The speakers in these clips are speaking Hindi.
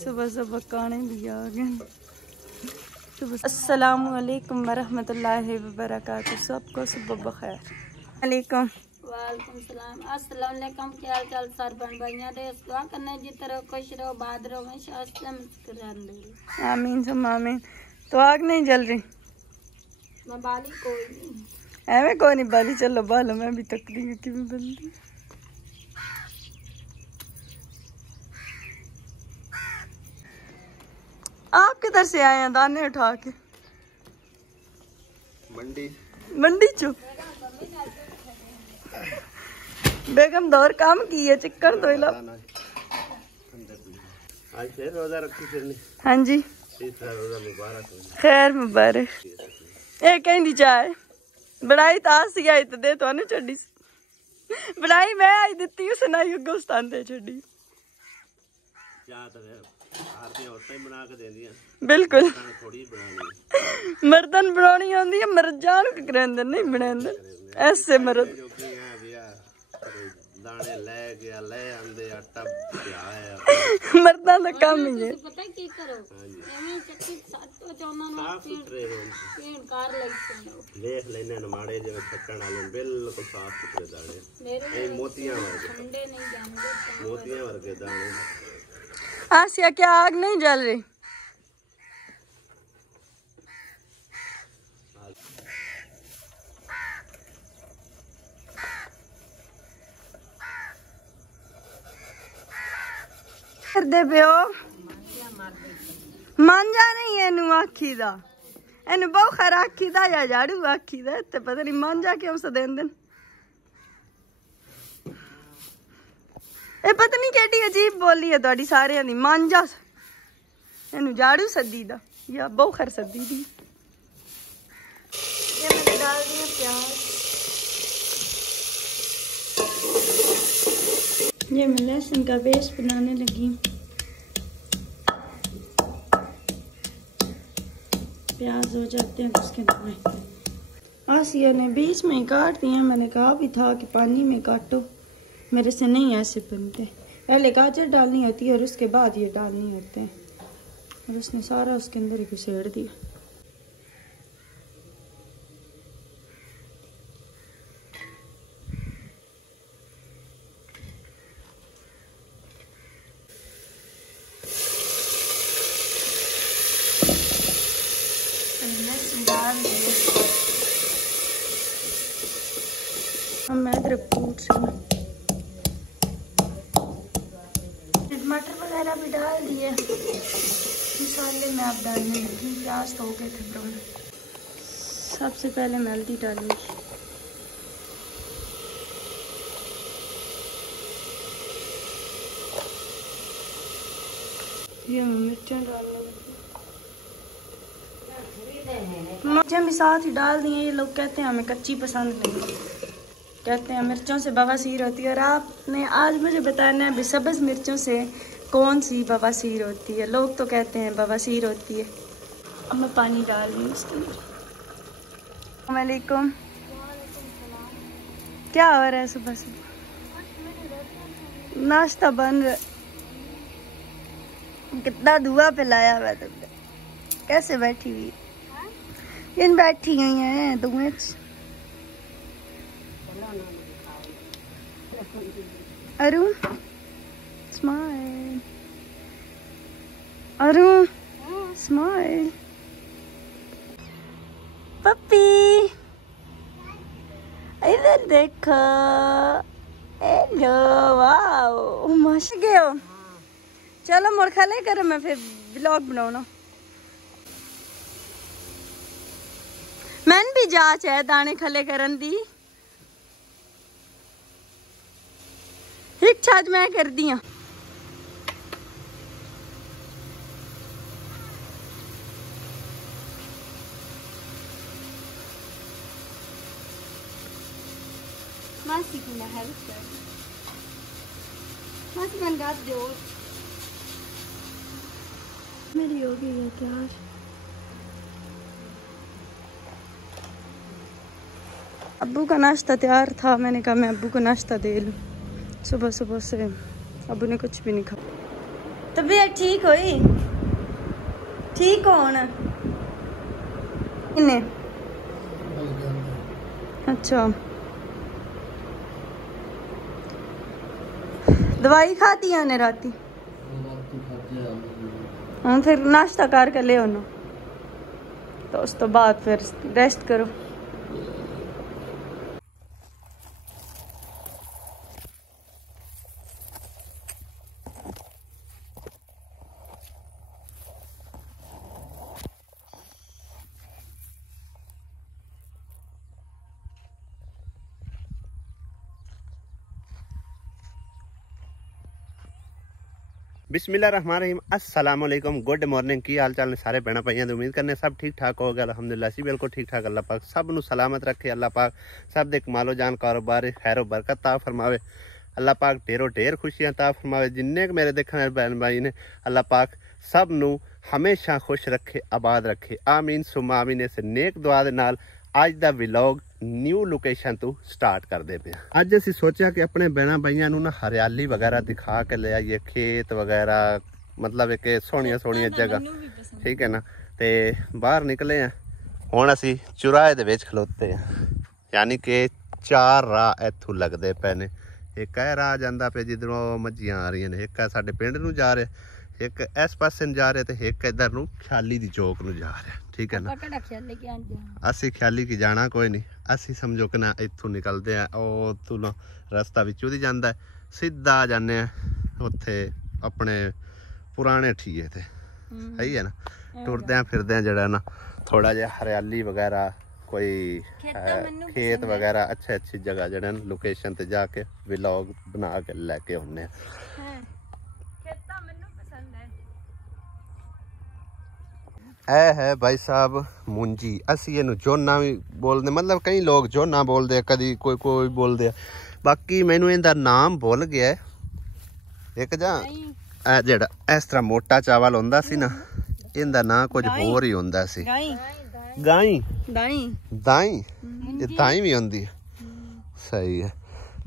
सुबह सुबह काने भी आ गए। अस्सलामु अलैकुम वरहमतुल्लाहि वबरकातुहू। सबको सुबह बखैर। वालेकुम सलाम। अस्सलाम वालेकुम। क्या हाल चाल सर बन भाइयां दे दुआ करने जित रहो खुश रहो बाद रहो हमेशा मुस्कुराते। आमीन सुम आमीन। तो आग नहीं जल रही? मैं बाली कोई नहीं एवं कोई नहीं बाली। चलो बालो मैं भी तक दी कि बंदी। आप किधर से आए हैं दाने उठा के? मंडी चो बेगम दौर काम की है चिकन धोइला। आज फिर रोजा रखी फिरनी। हाँ जी तीसरा रोजा मुबारक हो। खैर मुबारक। ए कहंदी चाय बनाई तास ही आई तो दे तो अनु छड़ी बनाई मैं आई दित्ती उस ना युगोस्तान दे छड़ी। चाह तो आरतियां औरतां ही बना के देंदियां। बिल्कुल थोड़ी बनानी मर्दन बनानी आंदी है मर्द जान के करेंदे नहीं बनांदे ऐसे मर्द दाने ले गया ले आंदे आटा पिया मर्दां दा काम ही है। पता की करो एवें चक्की सातो चौना ना पीण कार लग सकदो देख लेने नमाड़े जिवें छक्कण वाले बिल्कुल साफ सुथरे दाने ए मोतियां वर्गे ठंडे नहीं जांदे मोतियां वर्गे दाने। आसिया क्या आग नहीं जल रही? कर दे पियो मांझा नहीं है नु आखी दा एनु बहु खर आखी दा या झाड़ू आखी दा ते पता नहीं मांझा क्यों सा देन दिन। ए पता नहीं केडी अजीब बोली है ਤੁਹਾਡੀ ਸਾਰਿਆਂ ਦੀ ਮਾਂਝਾ ਇਹਨੂੰ झाड़ू सदी दा या बहु खर सदी दी। ये मैंने डाल दिया प्याज। ये मैं लहसुन का पेस्ट बनाने लगी। प्याज हो जाते हैं उसके बाद आसिया ने बीच में काट दिया। मैंने कहा भी था कि पानी में काटो मेरे से नहीं ऐसे बनते। पहले गाजर डालनी होती है और उसके बाद ये डालनी होते हैं और उसने सारा उसके अंदर ही घुसेड़ दिया। मैं अदरक कूट रही। टमाटर वगैरह भी डाल दिए। मसाले में आप डालने लगी। प्याज तो हो गए थे ब्राउन। सबसे पहले मैं हल्दी डालूंगी। ये मिर्चें डालने लगी। मिर्चें भी साथ ही डाल दिए। ये लोग कहते हैं हमें कच्ची पसंद नहीं, कहते हैं मिर्चों से बवासीर होती है। और आपने आज मुझे बताना है भी सब्ज़ मिर्चों से कौन सी बवासीर होती है। लोग तो कहते हैं बवासीर होती है। अब मैं पानी डाल रही हूँ इसके अंदर। वालेकुम। क्या हो रहा है सुबह सुबह? नाश्ता बन रहा। कितना धुआं फैलाया हुआ तुमने। कैसे बैठी हुई? इन बैठी हुई हैं धुएं। अरुण स्माइल। अरुण स्माइल। पप्पी इधर देखो। हेलो वाओ मस्त गए। चलो मोर खले करो मैं फिर व्लॉग बनाना। मैंने भी जांच है दाने खले करन दी। एक छाज मैं कर दिया। मासी की ना है मासी बन गात दो। मेरी हो गई है तैयार। अब्बू का नाश्ता तैयार था। मैंने कहा मैं अब्बू को नाश्ता दे लूँ। सुबह सुबह से अबू ने कुछ भी नहीं खाया। तबीयत ठीक हुई? ठीक हो ना? इन्हें अच्छा दवाई खाती है उन्हें राती? हाँ फिर नाश्ता कर ले उन्होंने, तो उस तो बाद फिर रेस्ट करो। बिस्मिल्लाहिर्रहमानिर्रहीम, अस्सलाम वालेकुम, गुड मॉर्निंग। की हाल चाल ने सारे भैन भाइयों की? उम्मीद करने सब ठीक ठाक हो गया। अल्हम्दुलिल्लाह असी बिल्कुल ठीक ठाक। अल्लाह पाक सब नू सलामत रखे। अल्लाह पाक सब दे मालो जान कारोबार खैर बरकत ता फरमावे। अल्लाह पाक ढेरों ढेर खुशियां ता फरमावे। जिन्ने मेरे देखने बहन भाई ने अल्लाह पाक सब नू हमेशा खुश रखे, आबाद रखे। आमीन सुमा आमीन। इस नेक दुआ दे नाल अज दा व्लॉग न्यू लोकेशन तो स्टार्ट करते पे। अज असी सोचा कि अपने बहना भाइयों ना हरियाली वगैरह दिखा के ले आइए, खेत वगैरह, मतलब एक सोहनिया सोहनिया जगह, ठीक है ना। तो बाहर निकले हैं हुण असी चौराहे दे विच खलोते हैं, यानी कि 4 राह इत्थों लगते पे ने। एक है राह जांदा पे जिधरों मज्जियां आ रही ने, एक है साडे पिंड नूं जा रहे, एक इस पासे जा रहे, तो एक इधर नूं ख्याली दी चौक नूं जा रहे, ठीक है ना। असी ख्याली की जाना कोई नहीं, असी समझो कि ना इत्थों निकलते हैं, उतों ना रस्ता विचों दी जांदा है, सीधा जाने उत्थे अपने पुराने ठीए थे, सही है ना। टुरदे फिरदे जड़ा ना थोड़ा जिहा हरियाली वगैरह, कोई खेत वगैरह, अच्छी अच्छी जगह जड़े लोकेशन ते जाके व्लॉग बना के लैके आने। है भाई साहब मुंजी, असी इनू झोना भी बोलते, मतलब कई लोग झोना बोलते, कदी कोई कोई बोलते, बाकी मैनू इनका नाम भुल गया। एक जड़ा इस तरह मोटा चावल होंदा सी ना, इनका नाम कुछ होर ही होंदा सी। गाई दाई दाई भी होंदी है, सही है।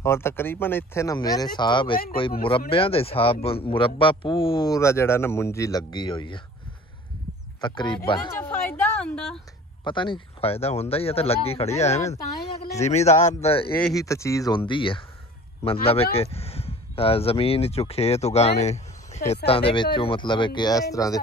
और तकरीबन इत्थे ना मेरे हिसाब कोई मुरब्बियां दे हिसाब मुरब्बा पूरा जड़ा ना मुंजी लगी हुई है तकरीबन। पता नहीं फायदा होंदा ही है, तो लगी खड़ी है एवें। जिमीदार यही तो चीज होंदी है, मतलब एक जमीन चो खेत उगाने, खेतों दे विचों मतलब एक इस तरह दे।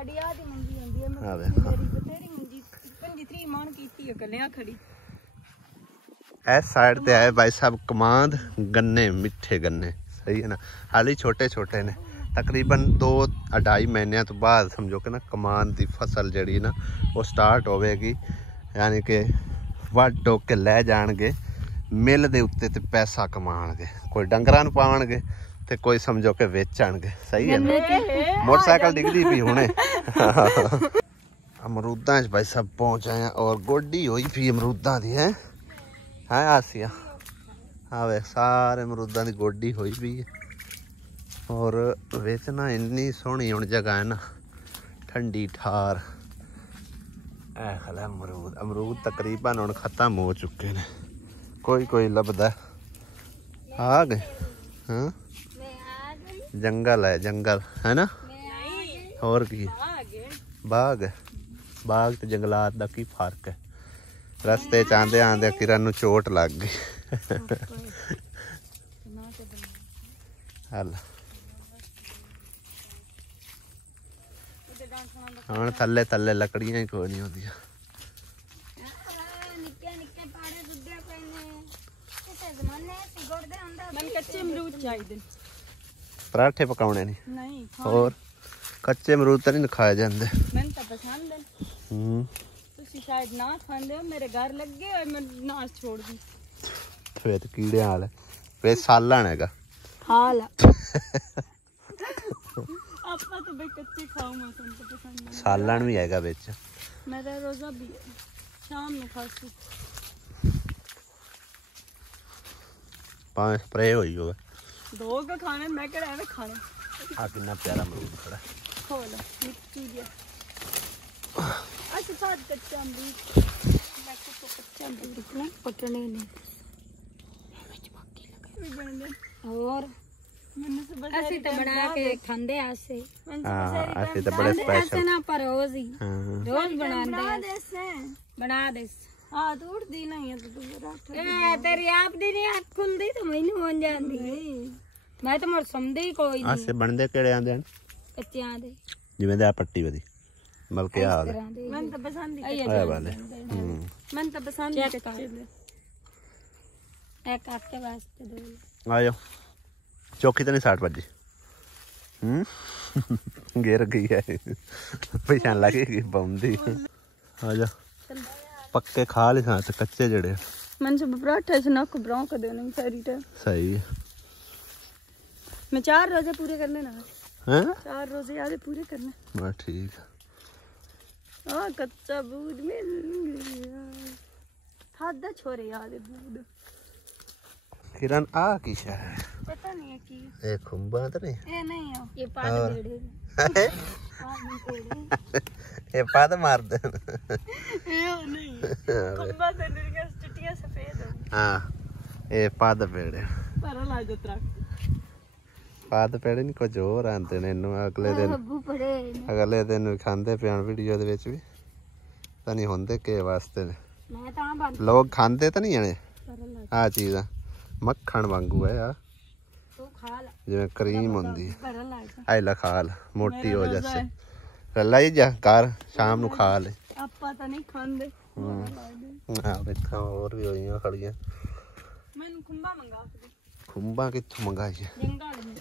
इस साइड ते आए भाई साहब कमांद गन्ने, मिठे गन्ने, सही है ना। हाली छोटे छोटे ने, तकरीबन 2-2.5 महीनों तो बाद समझो कि ना कमान की फसल जड़ी ना वो स्टार्ट होगी, यानी कि वड टोक के लै जाएंगे मिल दे उत्ते ते पैसा कमाणगे। कोई डंगरां नूं पावणगे ते कोई समझो कि वेचणगे, सही है ना। मोटरसाइकिल डिगदी पी हुणे। अमरूदां भाई सब पहुंच आए हैं, और गोडी हुई पी अमरूदां दी है आसिया। हाँ वे सारे अमरूदां दी गोडी हुई पी है। और वेचना इन्नी सोहनी हुण जगह है ना, ठंडी ठार। ऐ खला अमरूद, अमरूद तकरीबन हुण खत्म हो चुके ने, कोई कोई लभदा। आ गए हाँ, जंगल है, जंगल है ना। और की बाग है, बाग ते जंगलात दा की फर्क है। रस्ते च आंदे आंदे किरण नूं चोट लग गई। हल हाँ थले थले लकड़ियां ही कोई नहीं होंदियां। पराठे पकाने नहीं, और कच्चे अमरूद तो नहीं खाए जाते। शायद ना खांदे हो, मेरे घर लग गए और मैं ना छोड़ दी। फिर कीड़े हाल है, वे सालन हैगा हाल। आपा तो भाई कच्चे खाओ, मौसम तो पसंद है। सालन भी हैगा विच, मेरा रोजा भी है, शाम में खासी। पाए स्प्रे होई होवे दो के खाने, मैं कह रहा है खाने। आ कितना प्यारा अमरूद खड़ा खोल मिट्टी दिया। अच्छा साथ कच्चा अमरूद, बाकी तो कच्चा अमरूद इतना पटने नहीं। और ਅਸੀਂ ਤਾਂ ਬਣਾ ਕੇ ਖਾਂਦੇ ਆ ਅਸੀਂ ਅਸੀਂ ਤਾਂ ਬੜੇ ਸਪੈਸ਼ਲ ਨਾ ਪਰ ਰੋਜ਼ ਹੀ ਹਾਂ ਰੋਜ਼ ਬਣਾਉਂਦੇ ਬਣਾ ਦੇ ਹਾਂ ਤੂੰ ਉੜਦੀ ਨਹੀਂ ਤੂੰ ਰੱਖ ਇਹ ਤੇਰੀ ਆਪ ਦੀ ਨਹੀਂ ਅੱਖ ਖੁੱਲਦੀ ਤਾਂ ਮੈਨੂੰ ਹੋ ਜਾਂਦੀ ਮੈਂ ਤਾਂ ਮਰ ਸਮਝਦੀ ਕੋਈ ਨਹੀਂ ਆਸੇ ਬਣਦੇ ਕਿਹੜੇ ਆਂਦੇ ਹਨ ਕੱਚਿਆਂ ਦੇ ਜਿਵੇਂ ਦਾ ਪੱਟੀ ਵਦੀ ਬਲਕਿ ਆ ਵਾਲੇ ਮੈਨੂੰ ਤਾਂ ਪਸੰਦ ਹੀ ਆਹ ਵਾਲੇ ਮੈਨੂੰ ਤਾਂ ਪਸੰਦ ਹੀ ਕੱਚੇ ਦੇ ਇੱਕ आपके वास्ते दो आ जाओ चौकी तो नहीं 60 बजे गिर गई है पहचान लगेगी बमदी आ जाओ पक्के खा ले साथ कच्चे जड़े मन से पराठे से नक ब्राउ कर देने सारी टाइम सही है मैं 4 रोजे पूरे करने ना हैं 4 रोजे आधे पूरे करने बस ठीक हां कच्चा दूध मिल गया खादा छोरे याद दूध किरण आ की है पता नहीं है की ये खुंबा तो नहीं ये नहीं है ये पाद बेड़े ये पाद मार दे ये नहीं खुंबा तो निर्गस चटिया सफेद है हां ये पाद पेड़े पर ला जो ट्रक पाद पेड़े नहीं कुछ और आंदे ने इनु अगले दिन ਬੱਬੂ ਪੜੇ अगले दिन खांदे पियान वीडियो दे विच भी ਤਾਂ ਨਹੀਂ ਹੁੰਦੇ ਕੇ ਵਾਸਤੇ ਨੇ ਮੈਂ ਤਾਂ ਬੰਦ ਲੋਕ ਖਾਂਦੇ ਤਾਂ ਨਹੀਂ ਜਣੇ ਆ ਚੀਜ਼ ਆ ਮੱਖਣ ਵਾਂਗੂ ਹੈ ਆ ਤੂੰ ਖਾ ਲੈ ਜਿਵੇਂ ਕਰੀਮ ਹੁੰਦੀ ਹੈ पर ला जा ਆਈ ਲਾ ਖਾ ਲੈ ਮੋਟੀ ਹੋ ਜਾਸੇ ਰੱਲਾ ਹੀ ਜਾ ਕਰ ਸ਼ਾਮ ਨੂੰ ਖਾ ਲੈ ਆਪਾਂ ਤਾਂ ਨਹੀਂ ਖਾਂਦੇ ਆ ਵੇਖਾਂ ਹੋਰ ਵੀ ਹੋਈਆਂ ਖੜੀਆਂ ਮੈਨੂੰ ਖੁੰਬਾ ਮੰਗਾ ਕੇ ਖੁੰਬਾਂ ਕਿੱਥੋਂ ਮੰਗਾਈ ਜੰਗਾ ਲੈ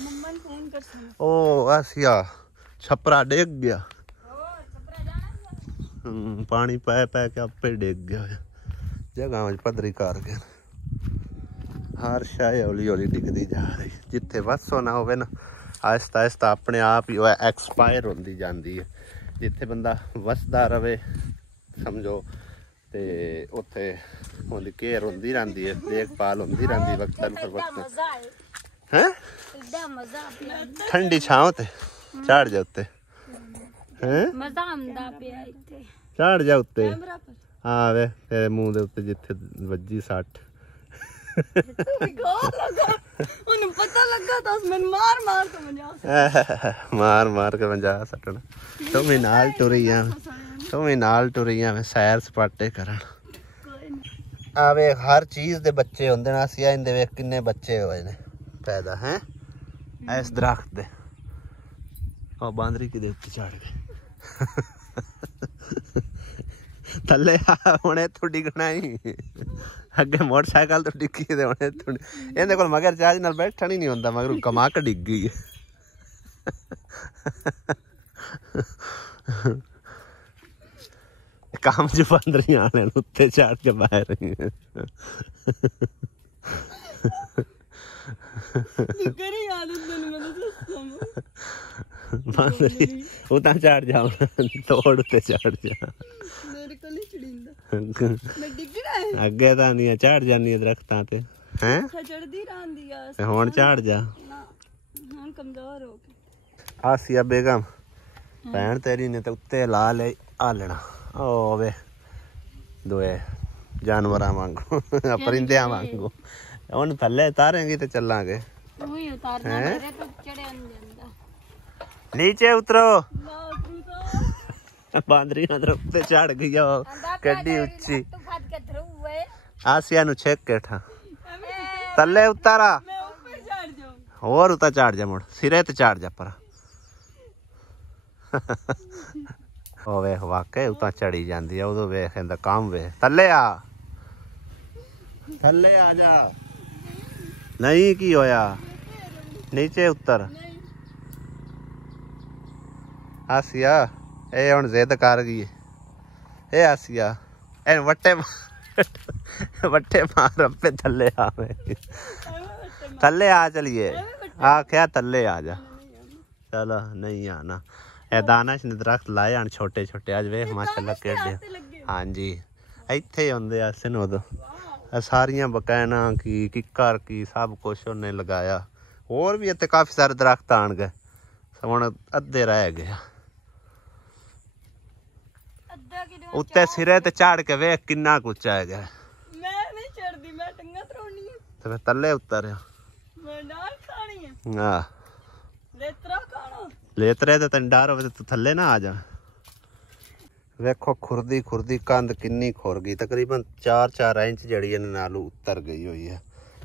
ਮੰਮਾ ਨੂੰ ਫੋਨ ਕਰ ਸੀ ਉਹ ਆਸੀਆ ਛਪਰਾ ਡਿੱਗ ਗਿਆ ਹੋਰ ਛਪਰਾ ਜਾਣਾ ਪਾਣੀ ਪੈ ਪੈ ਕੇ ਆਪੇ ਡਿੱਗ ਗਿਆ ਜਗ੍ਹਾ ਵਿੱਚ ਪੱਧਰੀ ਕਰ ਗਿਆ ਹਰ ਸ਼ਾਇ ਹੌਲੀ ਹੌਲੀ ਡਿੱਗਦੀ ਜਾ ਰਹੀ ਜਿੱਥੇ ਵਸੋ ਨਾ ਹੋਵੇ ਨਾ ਆਹਿਸਤਾ ਆਹਿਸਤਾ ਆਪਣੇ ਆਪ ਹੀ ਉਹ ਐਕਸਪਾਇਰ ਹੁੰਦੀ ਜਾਂਦੀ ਹੈ ਜਿੱਥੇ ਬੰਦਾ ਵਸਦਾ ਰਵੇ ਸਮਝੋ ਤੇ ਉੱਥੇ ਉਹਦੀ ਕੇਅਰ ਹੁੰਦੀ ਰਹਿੰਦੀ ਹੈ ਦੇਖਭਾਲ ਹੁੰਦੀ ਰਹਿੰਦੀ ਵਕਤਨ ਪਰ ਵਕਤ ਮਜ਼ਾ ਹੈ ਇੱਡਾ ਮਜ਼ਾ ਪਿਆ ਠੰਡੀ ਛਾਂ ਤੇ ਚੜ ਜਾ ਉੱਤੇ ਹੈ ਮਜ਼ਾ ਆਉਂਦਾ ਪਿਆ ਇੱਥੇ ਚੜ ਜਾ ਉੱਤੇ ਕੈਮਰਾ ਪਰ ਹਾਂ ਵੇ ਤੇਰੇ ਮੂੰਹ ਦੇ ਉੱਤੇ ਜਿੱਥੇ ਵੱਜੀ ਸੱਟ ਉਹਨੂੰ ਪਤਾ ਲੱਗਾ ਤਾਂ ਮੈਨੂੰ ਮਾਰ ਮਾਰ ਕੇ ਮਜਾ ਮਾਰ ਮਾਰ ਕੇ ਵੰਜਾ ਸੱਟਣਾ ਤੂੰ ਵੀ ਨਾਲ ਟੁਰੀ ਮੈਂ ਸੈਰ ਸਪਾਟੇ ਕਰਨ ਆ ਵੇਖ ਹਰ ਚੀਜ਼ ਦੇ ਬੱਚੇ ਹੁੰਦੇ ਨੇ ਅਸੀਂ ਇਹਦੇ ਵੇਖ ਕਿੰਨੇ ਬੱਚੇ ਹੋਏ ਨੇ ਪੈਦਾ ਹੈ ਇਸ ਦਰਖਤ ਦੇ ਉਹ ਬਾਂਦਰੀ ਕਿਦੇ ਉੱਤੇ ਚੜ ਗਏ ਥੱਲੇ ਹੁਣੇ ਤੂੰ ਡਿੱਗਣਾ ਹੀ ਅੱਗੇ ਮੋਟਰਸਾਈਕਲ ਤੋਂ ਡਿੱਗੀ ਤੇ ਹੁਣੇ ਤੂੰ ਇਹਦੇ ਕੋਲ ਮਗਰ ਚਾਜ ਨਾਲ ਬੈਠਣ ਹੀ ਨਹੀਂ ਹੁੰਦਾ ਮਗਰ ਕਮਾ ਕੇ ਡਿੱਗ ਗਈ ਕੰਮ ਚ ਬੰਦਰੀਆਂ ਵਾਲਿਆਂ ਨੂੰ ਉੱਤੇ ਚੜ ਕੇ ਬਾਹਰ ਰਹੀਆਂ ਕਰੀ ਯਾਦ ਹੁੰਦੇ ਨੇ ਮੈਨੂੰ ਦੱਸੋ ਬਾਂਦਰੀ ਉਹ ਤਾਂ ਚੜ ਜਾ ਤੋੜ ਉੱਤੇ ਚੜ ਜਾ ਮੇਰੇ ਕੋਲ ਹੀ ਚੜਿੰਦਾ ਮੈਂ ਡਿੱਗਣਾ ਹੈ ਅੱਗੇ ਤਾਂ ਨਹੀਂ ਚੜ ਜਾਂਦੀ ਦਰਖਤਾਂ ਤੇ ਹੈ ਚੜਦੀ ਰਹਿੰਦੀ ਆ ਤੇ ਹੁਣ ਚੜ ਜਾ ਨਾ ਹੁਣ ਕਮਜ਼ੋਰ ਹੋ ਗਈ ਆਸੀਆ ਬੇਗਮ ਭੈਣ ਤੇਰੀ ਨੇ ਤਾਂ ਉੱਤੇ ਲਾ ਲੈ ਆ ਲੈਣਾ ਉਹ ਵੇ ਦੋਏ ਜਾਨਵਰਾਂ ਵਾਂਗੂ ਪਰਿੰਦਿਆਂ ਵਾਂਗੂ ਹੁਣ ਥੱਲੇ ਤਾਰੇਂਗੀ ਤੇ ਚੱਲਾਂਗੇ ਤੂੰ ਹੀ ਉਤਾਰਨਾ ਮੇਰੇ ਤੋਂ ਚੜਿਆ ਨਹੀਂ ਜਾਂਦਾ नीचे उतरो ਨਾ ਉਤਰੂ बांदरी ਉੱਤੇ ਚੜ ਗਈ ਆ ਕੱਡੀ ਉੱਚੀ ਤੂੰ ਫੜ ਕੇ ਧਰੂ ਵੇ ਆਸੀਆ ਨੂੰ ਛੇਕ ਕੇ ਠਾ ਥੱਲੇ ਉਤਾਰਾ ਮੈਂ ਉੱਪਰ ਚੜ ਜਾਉਂ ਹੋਰ ਉਤਾ ਚੜ ਜਾ ਮੁੜ ਸਿਰੇ ਤੇ ਚੜ ਜਾ ਪਰ ਉਹ ਵੇਖ ਵਾਕੇ ਉਤਾ ਚੜੀ ਜਾਂਦੀ ਆ ਉਦੋਂ ਵੇਖ ਇਹਦਾ ਕੰਮ ਵੇਖ ਥੱਲੇ ਆ ਜਾ ਨਹੀਂ ਕੀ ਹੋਇਆ ਨੀਚੇ ਉਤਰ ਆਸੀਆ ਇਹ ਹੁਣ ਜ਼ਿੱਦ ਕਰ ਗਈ ਇਹ ਆਸੀਆ ਇਹ ਵੱਟੇ ਮਾਰ ਰੱਪੇ ਥੱਲੇ ਆਵੇ ਥੱਲੇ ਆ ਚਲੀਏ ਆਖਿਆ ਥੱਲੇ ਆ ਜਾ ਚਲੋ ਨਹੀਂ ਆਣਾ ਇਹ ਦਾਨਸ਼ ਨੇ ਦਰਖਤ ਲਾਏ ਹਨ ਛੋਟੇ ਛੋਟੇ ਅੱਜ ਵੇਖ ਮਾਸ਼ਾਅੱਲਾ ਕਿਹੜੇ ਹਾਂਜੀ ਇੱਥੇ ਹੁੰਦੇ ਆ ਸਨ ਉਦੋਂ ਸਾਰੀਆਂ ਬਕਾਇਨਾ ਕੀ ਕਿੱਕਰ ਕੀ ਸਭ ਕੁਛ ਉਹਨੇ ਲਗਾਇਆ ਹੋਰ ਵੀ ਇੱਥੇ ਕਾਫੀ ਸਾਰੇ ਦਰਖਤ ਆਣ ਗਏ ਹੁਣ ਅੱਧੇ ਰਹਿ ਗਏ ਉੱਤੇ ਸਿਰੇ ਤੇ ਚੜ ਕੇ ਵੇਖ ਕਿੰਨਾ ਕੁ ਹੈਗਾ ਮੈਂ ਨਹੀਂ ਚੜਦੀ ਮੈਂ ਟੰਗਾ ਤਰਾਉਣੀ ਤੇ ਫਿਰ ਥੱਲੇ ਉਤਰਿਆ ਮੈਂ ਨਾਲ ਖਾਣੀ हाँ लेतरे तो तेन डर हो तो थले ना आ जा। वेखो खुरदी खुरदी कंध किन्नी खुर गई, तकरीबन 4-4 इंच जड़ी नालू उतर गई हुई है।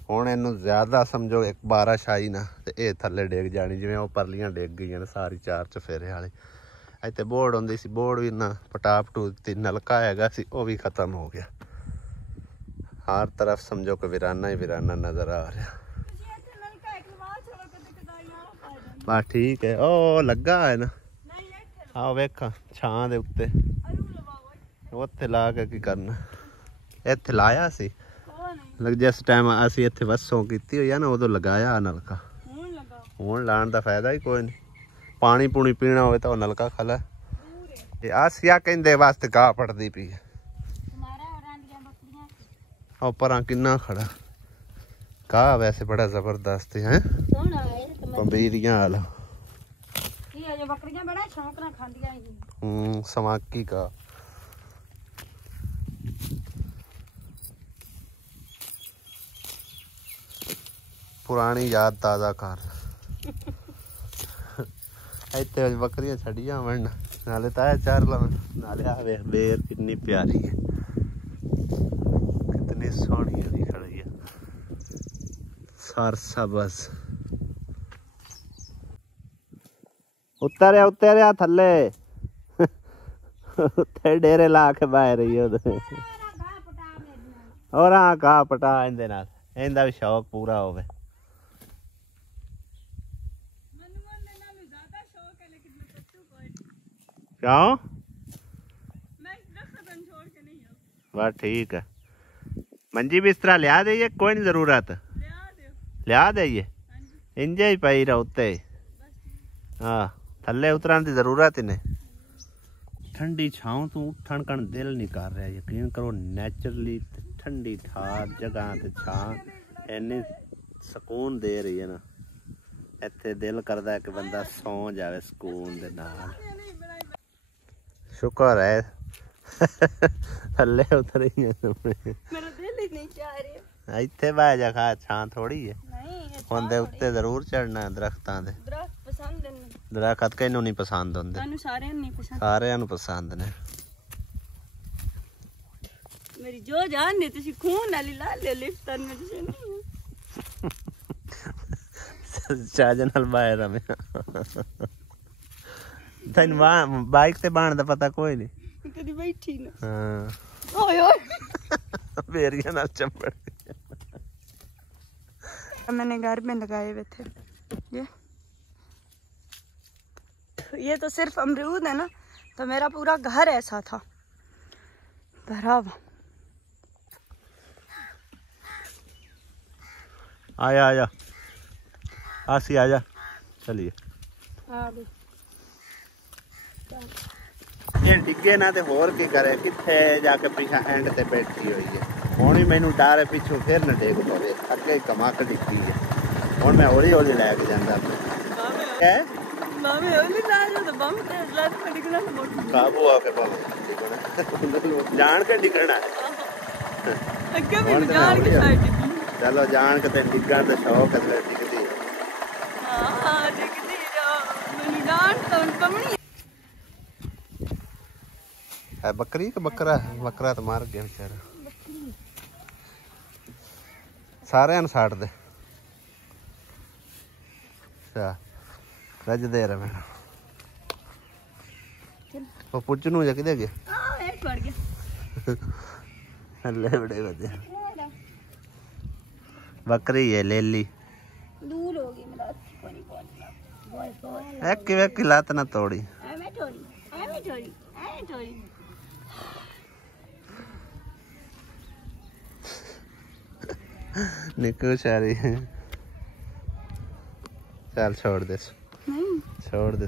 हुण इनू ज्यादा समझो एक बाराशाही ना ते ये थले डिग जानी, जिवें वो परलियां डिग गई सारी 4 चफेरे वाली। इत्थे बोर्ड होंदी सी, बोर्ड भी ना पटाप टूटती, नलका हैगा सी वो भी खत्म हो गया। हर तरफ समझो कि वीराना ही वीराना नजर आ रहा। बस ठीक है, ओ लगा है ना, आओ वेखा छां दे उत्ते उत्थे ला के की करना। इत्थे लाया सी जिस टाइम असीं इत्थे वसों कीती होई है ना उदों लगाया नलका। हुण लाण दा फायदा ही कोई नहीं। पानी पूनी पीना होवे तो नलका खला। आसिया कहंदे वास्ते गाह पड़दी पई है। और परां किन्ना खड़ा गाह वैसे बड़ा जबरदस्त है पंबीरियां वाला। बकरियां बड़ा शौक ना खांदियां समाकी का। पुरानी याद ताजा कर। इत्थे बकरियां छड़ियां वण नाले ताया चार लवन नाले आवे बेर कितनी प्यारी है, कितनी सोहनी है खड़ी है सरसबज। उतरिया थले उत्थे डेरे ला के बाह रही है और हाँ घाह पटा इंदे नाल इंदा भी शौक पूरा होवे। क्यों? बस ठीक है। मंजी बिस्तरा लिया देइए, कोई नहीं जरूरत लिया देइए, इंजे ही पई रहा उत्ते। हाँ थले उतरन की जरूरत ही नहीं। ठंडी छांव तो उठन कन दिल नहीं कर रहा, यकीन करो नेचुरली ठंडी ठार जगह ते छां इन्नी सुकून दे रही है ना, इत्थे दिल करदा है कि बंदा सौ जावे सुकून दे नाल। शुक्र है थले उतर ही है मेरा दिल ही नहीं चाह रहा। इत्थे बह जा खा, छां थोड़ी है होंदे उत्ते जरूर चढ़ना है दरख्तां दे। दरख्त किहनूं नहीं पसंद होंदे, सारिਆਂ ਨੂੰ पसंद ने। मेरी जो जान ने तुसी खून वाली ला ले लिफ्ट में तुसी नहीं चाज नाल बाहर में तैन बाइक ते बाण दा पता कोई नहीं कदी बैठी ना। हां ओए ओए बेरियां नाल चंबड़। मैंने घर में लगाए हुए थे ये तो सिर्फ अमरूद है ना, तो मेरा पूरा घर ऐसा था भरा हुआ। आया आया आसी आजा चलिए। ये डिगे ना ते होर की करे, किथे जाके पीछा एंड ते बैठी हुई है। हुण ही मैनू डर है पिछू फिर न डेग पवे, अगे कमक डिगी है। हुण मैं हौली हौली लैके जांदा है मामे ओली ला जो तो बम ते लत में डिगना तो मोटी काबू आके बम जान के डिगना है। अगे भी जान के साइड डिगी। चलो जान के ते डिगण दा शौक है डिगदी। हां डिगदी जो मैनू डांट तो कमनी है। बकरी के बकरा बकरा तो मार गया बेचारा। सारे साड़ दे रज दे रहे मैडम वो पुज नू जा किधर गया हल्ले बड़े बजे बकरी है लेली दूर हो गई मेरा एक वेक लात ना तोड़ी एमे थोड़ी निकल सारी। चल छोड़ दे, छोड़ दे।